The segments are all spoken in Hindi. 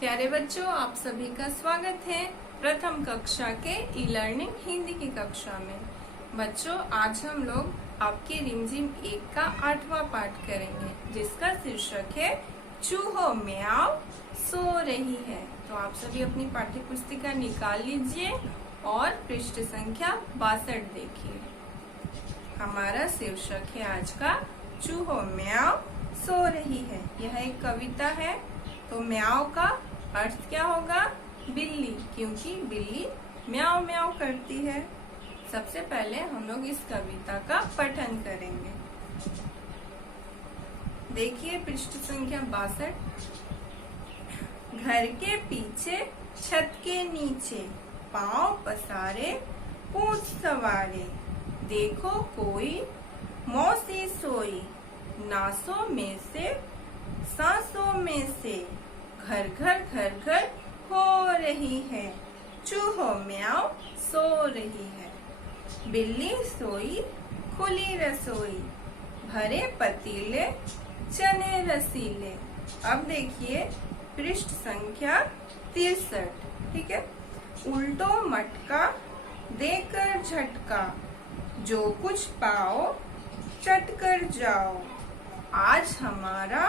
प्यारे बच्चों, आप सभी का स्वागत है प्रथम कक्षा के ई लर्निंग हिंदी की कक्षा में। बच्चों, आज हम लोग आपके रिमझिम 1 का 8वां पाठ करेंगे, जिसका शीर्षक है चूहो म्याऊ सो रही है। तो आप सभी अपनी पाठ्य पुस्तिका निकाल लीजिए और पृष्ठ संख्या 62 देखिए। हमारा शीर्षक है आज का चूहो म्याऊ सो रही है। यह एक कविता है। तो म्याऊ का अर्थ क्या होगा? बिल्ली, क्योंकि बिल्ली म्याऊ म्याऊ करती है। सबसे पहले हम लोग इस कविता का पठन करेंगे। देखिए पृष्ठ संख्या 62। घर के पीछे छत के नीचे पांव पसारे पूंछ सवारे, देखो कोई मौसी सोई, नासों में से सांसों में से, घर घर हो रही है, चूहो म्याऊ सो रही है। बिल्ली सोई खुली रसोई, भरे पतीले चने रसीले। अब देखिए पृष्ठ संख्या 63, ठीक है। उल्टो मटका देकर झटका, जो कुछ पाओ चट कर जाओ, आज हमारा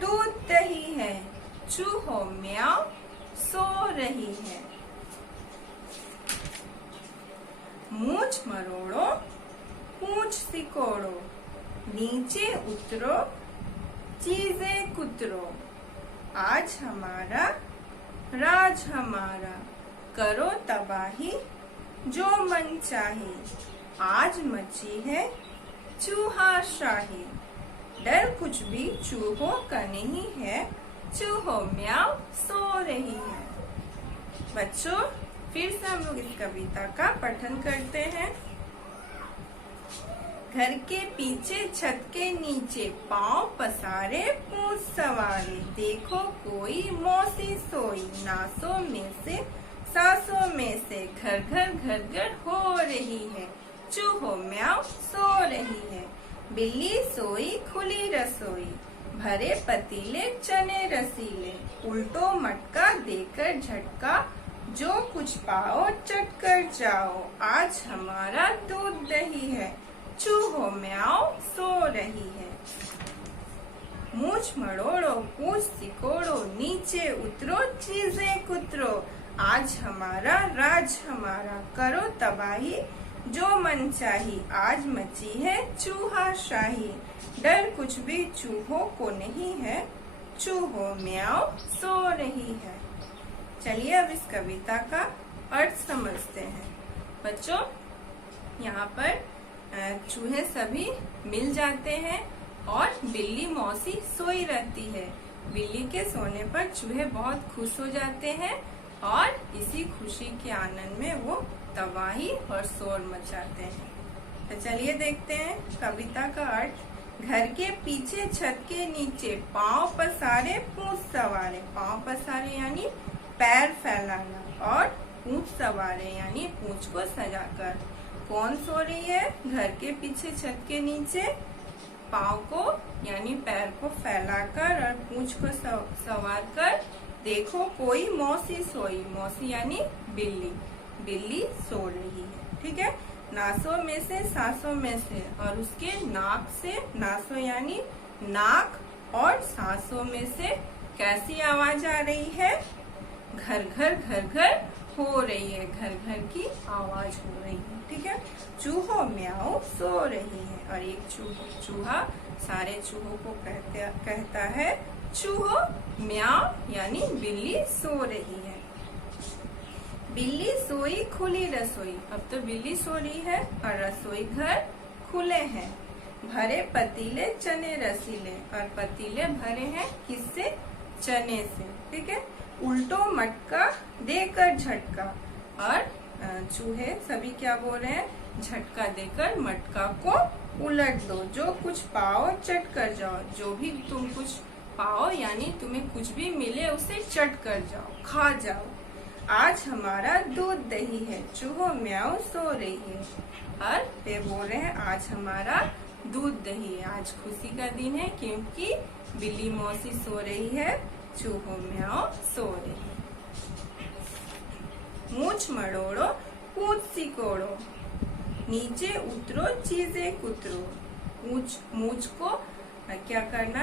दूध दही है, चूहो म्याऊ सो रही है। मूंछ मरोड़ो पूंछ सिकोड़ो, नीचे उतरो चीजें कुतरो, आज हमारा राज हमारा, करो तबाही जो मन चाहे, आज मची है चूहा शाही, डर कुछ भी चूहों का नहीं है, चूहो म्याऊ सो रही है। बच्चों, फिर से हम लोग इस कविता का पठन करते हैं। घर के पीछे छत के नीचे पांव पसारे पूंछ सवारे, देखो कोई मौसी सोई, नासों में से सांसों में से, घर घर हो रही है, चूहो म्याऊ सो रही है। बिल्ली सोई खुली रसोई, भरे पतीले चने रसीले, उल्टो मटका देकर झटका, जो कुछ पाओ चट कर जाओ, आज हमारा दूध दही है, चूहो म्याऊ सो रही है। मूंछ मरोड़ो पूंछ सिकोड़ो, नीचे उतरो चीजें कुतरो, आज हमारा राज हमारा, करो तबाही जो मन चाही, आज मची है चूहा शाही, डर कुछ भी चूहों को नहीं है, चूहो म्याऊ सो रही है। चलिए अब इस कविता का अर्थ समझते हैं। बच्चों, यहाँ पर चूहे सभी मिल जाते हैं और बिल्ली मौसी सोई रहती है। बिल्ली के सोने पर चूहे बहुत खुश हो जाते हैं और इसी खुशी के आनंद में वो तबाही और शोर मचाते हैं। तो चलिए देखते हैं कविता का अर्थ। घर के पीछे छत के नीचे पांव पसारे पूंछ सवारे, पांव पसारे यानी पैर फैलाना, और पूंछ सवारे यानी पूंछ को सजाकर। कौन सो रही है? घर के पीछे छत के नीचे पांव को यानी पैर को फैलाकर और पूंछ को सवार कर, देखो कोई मौसी सोई, मौसी यानी बिल्ली, बिल्ली सो रही है, ठीक है। नासों में से सांसों में से, और उसके नाक से, नासों यानी नाक, और सांसों में से कैसी आवाज आ रही है? घर घर हो रही है, घर घर की आवाज हो रही है, ठीक है। चूहो म्याऊ सो रही है, और एक चूहा सारे चूहों को कहता है चूहो म्याऊ यानी बिल्ली सो रही है। बिल्ली सोई खुली रसोई, अब तो बिल्ली सो रही है और रसोई घर खुले हैं। भरे पतीले चने रसीले, और पतीले भरे हैं किससे? चने से, ठीक है। उल्टो मटका देकर झटका, और चूहे सभी क्या बोल रहे हैं? झटका देकर मटका को उलट दो, जो कुछ पाओ चट कर जाओ, जो भी तुम कुछ पाओ यानी तुम्हें कुछ भी मिले उसे चट कर जाओ, खा जाओ, आज हमारा दूध दही है, चूहो म्याऊ सो रही है। और वे बोल रहे हैं आज हमारा दूध दही है। आज खुशी का दिन है क्योंकि बिल्ली मौसी सो रही है चूहो म्याओ सो रही। मूछ मड़ोड़ो पूछ सिकोड़ो, नीचे उतरो चीजें कुतरो। मूछ को क्या करना,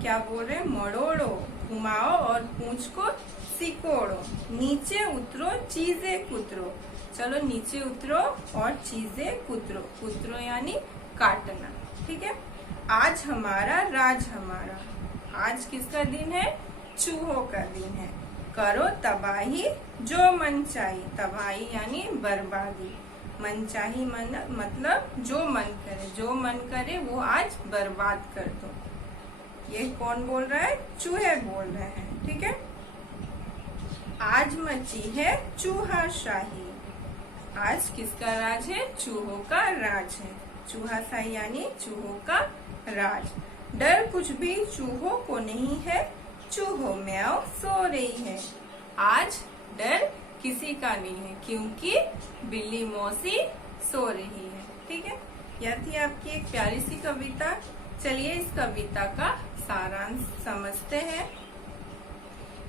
क्या बोल रहे, मड़ोड़ो घुमाओ और पूंछ को सिकोड़ो। नीचे उतरो चीजें कुतरो, चलो नीचे उतरो और चीजें कुतरो। कुतरो यानी काटना, ठीक है। आज हमारा राज हमारा, आज किसका दिन है, चूहों का दिन है। करो तबाही जो मन चाही, तबाही यानी बर्बादी, मनचाही मतलब जो मन करे, जो मन करे वो आज बर्बाद कर दो। ये कौन बोल रहा है, चूहे बोल रहे हैं, ठीक है। आज मची है चूहा शाही, आज किसका राज है, चूहों का राज है। चूहा शाही यानी चूहों का राज। डर कुछ भी चूहों को नहीं है, चूहो म्याओ सो रही है। आज डर किसी का नहीं है क्योंकि बिल्ली मौसी सो रही है, ठीक है। यह थी आपकी एक प्यारी सी कविता। चलिए इस कविता का सारांश समझते हैं।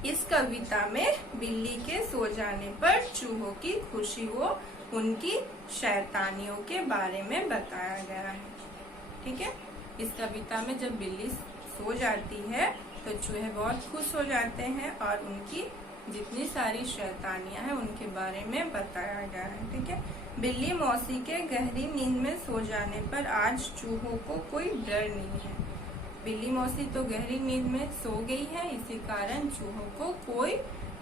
इस कविता में बिल्ली के सो जाने पर चूहों की खुशी हो उनकी शैतानियों के बारे में बताया गया है, ठीक है। इस कविता में जब बिल्ली सो जाती है तो चूहे बहुत खुश हो जाते हैं और उनकी जितनी सारी शैतानियां हैं उनके बारे में बताया गया है, ठीक है। बिल्ली मौसी के गहरी नींद में सो जाने पर आज चूहों को कोई डर नहीं है। बिल्ली मौसी तो गहरी नींद में सो गई है, इसी कारण चूहों को कोई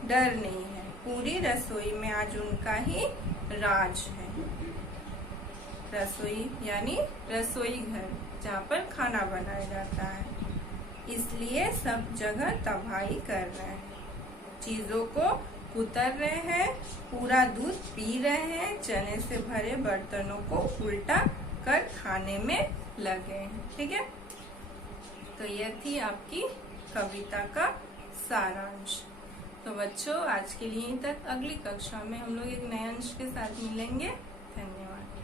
डर नहीं है। पूरी रसोई में आज उनका ही राज है। रसोई यानी रसोई घर, जहाँ पर खाना बनाया जाता है, इसलिए सब जगह तबाही कर रहे हैं। चीजों को कुतर रहे हैं, पूरा दूध पी रहे हैं, चने से भरे बर्तनों को उल्टा कर खाने में लगे हैं, ठीक है। तो यह थी आपकी कविता का सारांश। तो बच्चों आज के लिए यहीं तक, अगली कक्षा में हम लोग एक नए अंश के साथ मिलेंगे। धन्यवाद।